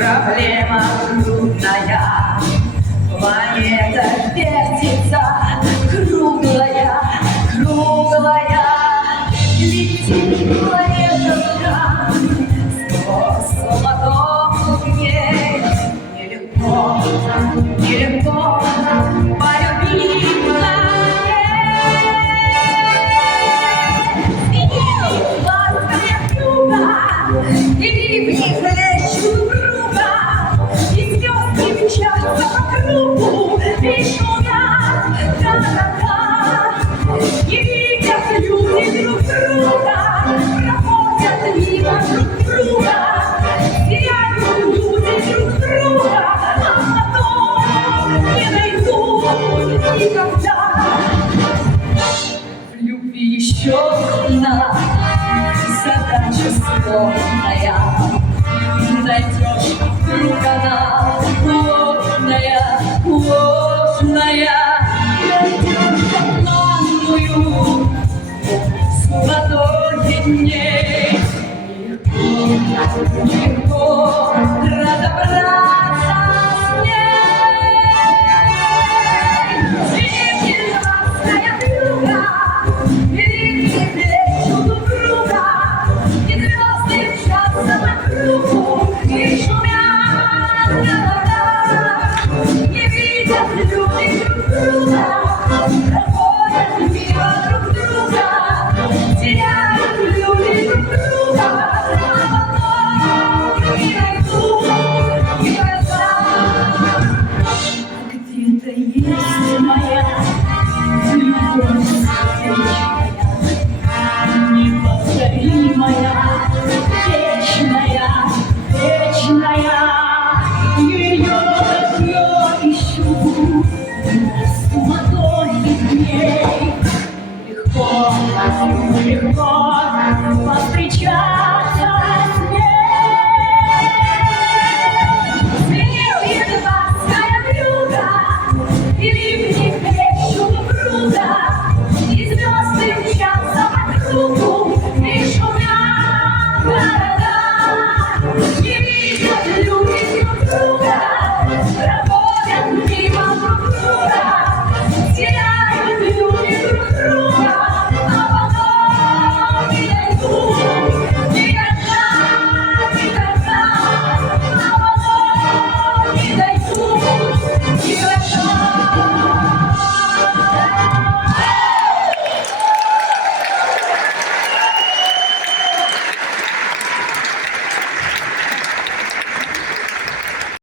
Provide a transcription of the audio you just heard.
проблема трудная. Планета вертится, круглая, круглая. Летит планета сквозь золотом дней. Нелегко, нелегко полюбить планет. Сменил ласковая круга, и в них лечу друга, и звезды мчатся по кругу, и шумят, та-та-та. И видят люди друг друга, проходят мимо друг друга, теряют люди друг друга, а потом не найдут никогда. В любви еще одна задача сложная. Найдешь вдруг она ложная, ложная. Найдешь желанную с ладони дней. Легко, легко